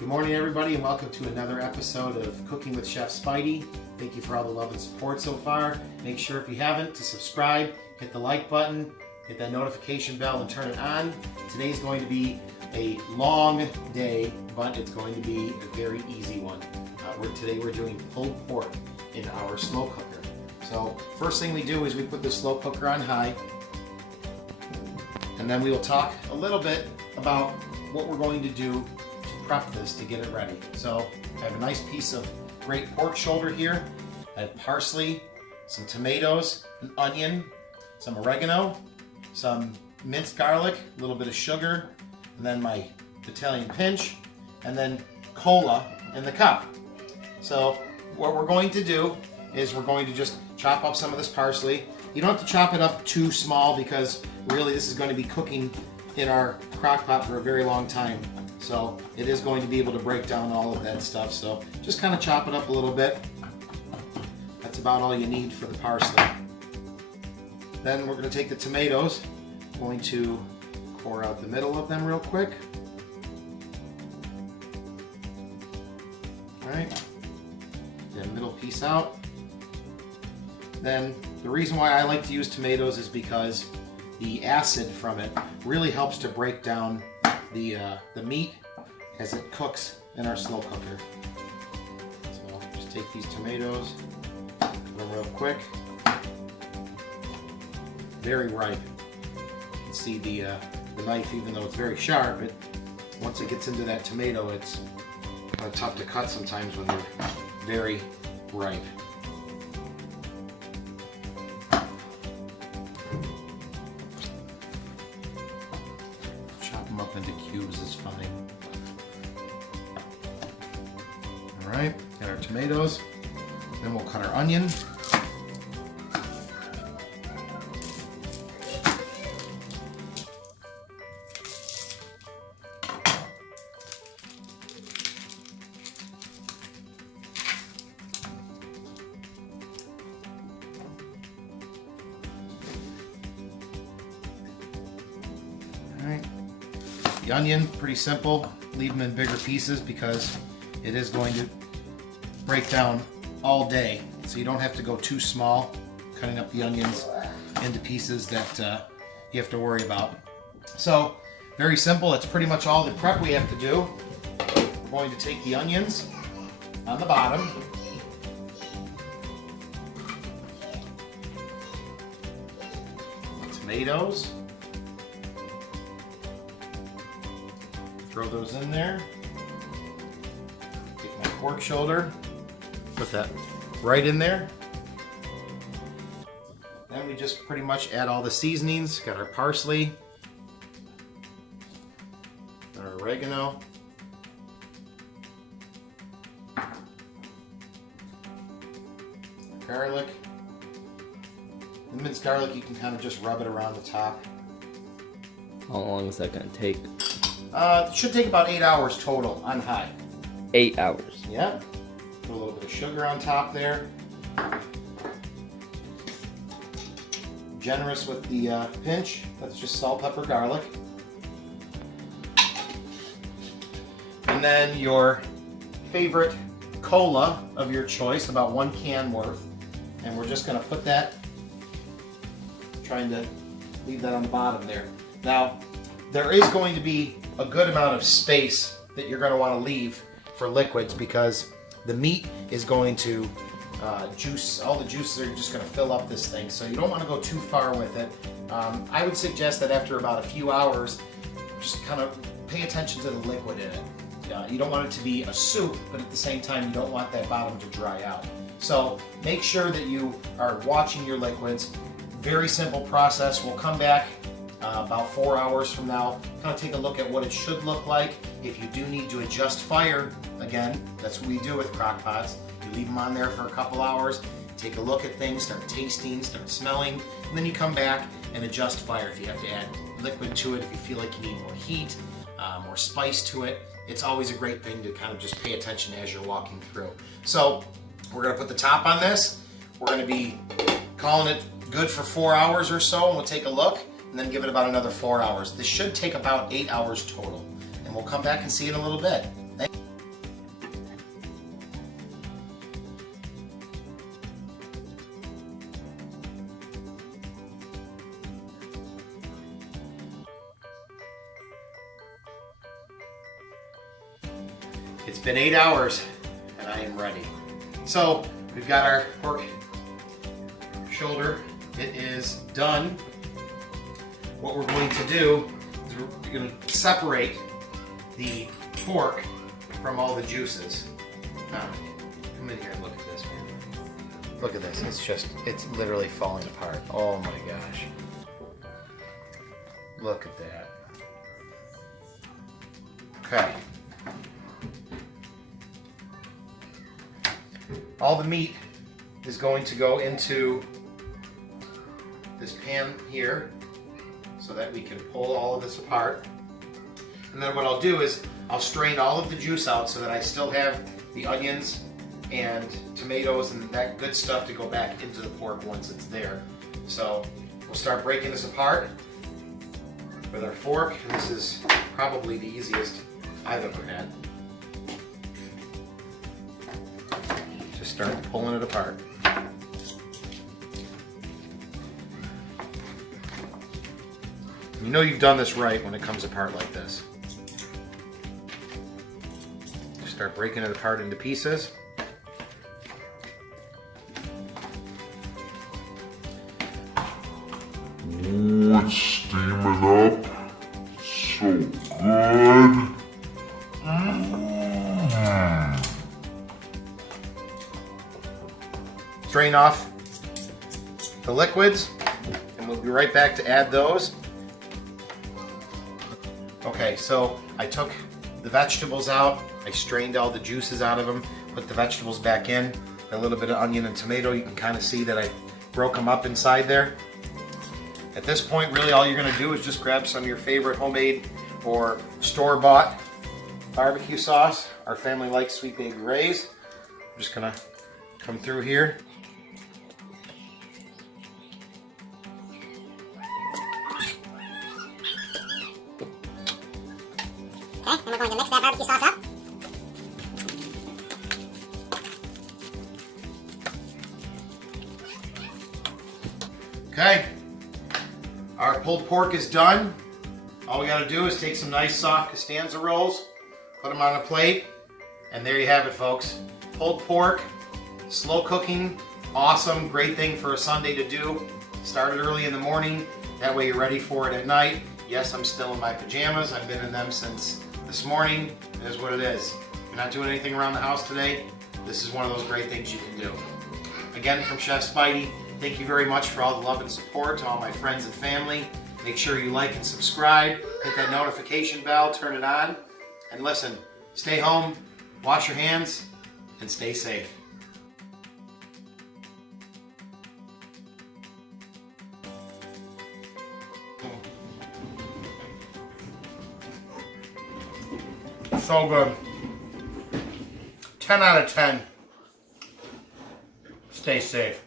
Good morning, everybody, and welcome to another episode of Cooking with Chef Spidey. Thank you for all the love and support so far. Make sure, if you haven't, to subscribe, hit the like button, hit that notification bell, and turn it on. Today's going to be a long day, but it's going to be a very easy one. Today we're doing pulled pork in our slow cooker. So first thing we do is we put the slow cooker on high, and then we will talk a little bit about what we're going to do prep this to get it ready. So I have a nice piece of great pork shoulder here. I have parsley, some tomatoes, an onion, some oregano, some minced garlic, a little bit of sugar, and then my Italian pinch, and then cola in the cup. So what we're going to do is we're going to just chop up some of this parsley. You don't have to chop it up too small because really this is going to be cooking in our crock pot for a very long time. So it is going to be able to break down all of that stuff. So just kind of chop it up a little bit. That's about all you need for the parsley. Then we're going to take the tomatoes. I'm going to core out the middle of them real quick. All right, get the middle piece out. Then the reason why I like to use tomatoes is because the acid from it really helps to break down the meat as it cooks in our slow cooker. So just take these tomatoes, put them real quick. Very ripe. You can see the knife, even though it's very sharp, once it gets into that tomato, it's kind of tough to cut sometimes when they're very ripe. Up into cubes is fine. All right, got our tomatoes. Then we'll cut our onion. All right. The onion, pretty simple. Leave them in bigger pieces because it is going to break down all day. So you don't have to go too small, cutting up the onions into pieces that you have to worry about. So very simple. It's pretty much all the prep we have to do. We're going to take the onions on the bottom. Tomatoes. Throw those in there. Take my pork shoulder, put that right in there. Then we just pretty much add all the seasonings. Got our parsley, our oregano, garlic. The minced garlic, you can kind of just rub it around the top. How long is that going to take? It should take about 8 hours total on high. 8 hours. Yeah. Put a little bit of sugar on top there. Generous with the pinch. That's just salt, pepper, garlic. And then your favorite cola of your choice, about 1 can worth. And we're just going to put that, trying to leave that on the bottom there. Now, there is going to be a good amount of space that you're going to want to leave for liquids because the meat is going to juice. All the juices are just going to fill up this thing, so you don't want to go too far with it. I would suggest that after about a few hours, just kind of pay attention to the liquid in it. You don't want it to be a soup, but at the same time, you don't want that bottom to dry out. So make sure that you are watching your liquids. Very simple process. We'll come back about 4 hours from now, kind of take a look at what it should look like. If you do need to adjust fire, again, that's what we do with crock pots. You leave them on there for a couple hours, take a look at things, start tasting, start smelling, and then you come back and adjust fire. If you have to add liquid to it, if you feel like you need more heat, more spice to it, it's always a great thing to kind of just pay attention as you're walking through. So we're going to put the top on this. We're going to be calling it good for 4 hours or so, and we'll take a look. And then give it about another 4 hours. This should take about 8 hours total. And we'll come back and see in a little bit. It's been 8 hours and I am ready. So we've got our pork shoulder. It is done. What we're going to do is we're going to separate the pork from all the juices. Now, come in here and look at this, man. Look at this. It's literally falling apart. Oh my gosh. Look at that. Okay. All the meat is going to go into this pan here so that we can pull all of this apart. And then what I'll do is I'll strain all of the juice out so that I still have the onions and tomatoes and that good stuff to go back into the pork once it's there. So we'll start breaking this apart with our fork, and this is probably the easiest I've ever had. Just start pulling it apart. You know you've done this right when it comes apart like this. Just start breaking it apart into pieces. Ooh, it's steaming up. So good. Drain off the liquids, and we'll be right back to add those. Okay, so I took the vegetables out, I strained all the juices out of them, put the vegetables back in, a little bit of onion and tomato. You can kind of see that I broke them up inside there. At this point, really all you're going to do is just grab some of your favorite homemade or store-bought barbecue sauce. Our family likes sweet baby Ray's. I'm just going to come through here. Okay, and we're going to mix that barbecue sauce up. Okay, our pulled pork is done. All we got to do is take some nice soft Costanza rolls, put them on a plate, and there you have it, folks. Pulled pork, slow cooking, awesome, great thing for a Sunday to do. Start it early in the morning, that way you're ready for it at night. Yes, I'm still in my pajamas. I've been in them since this morning. It is what it is. If you're not doing anything around the house today, this is one of those great things you can do. Again, from Chef Spidey, thank you very much for all the love and support to all my friends and family. Make sure you like and subscribe, hit that notification bell, turn it on, and listen, stay home, wash your hands, and stay safe. So good. 10 out of 10. Stay safe.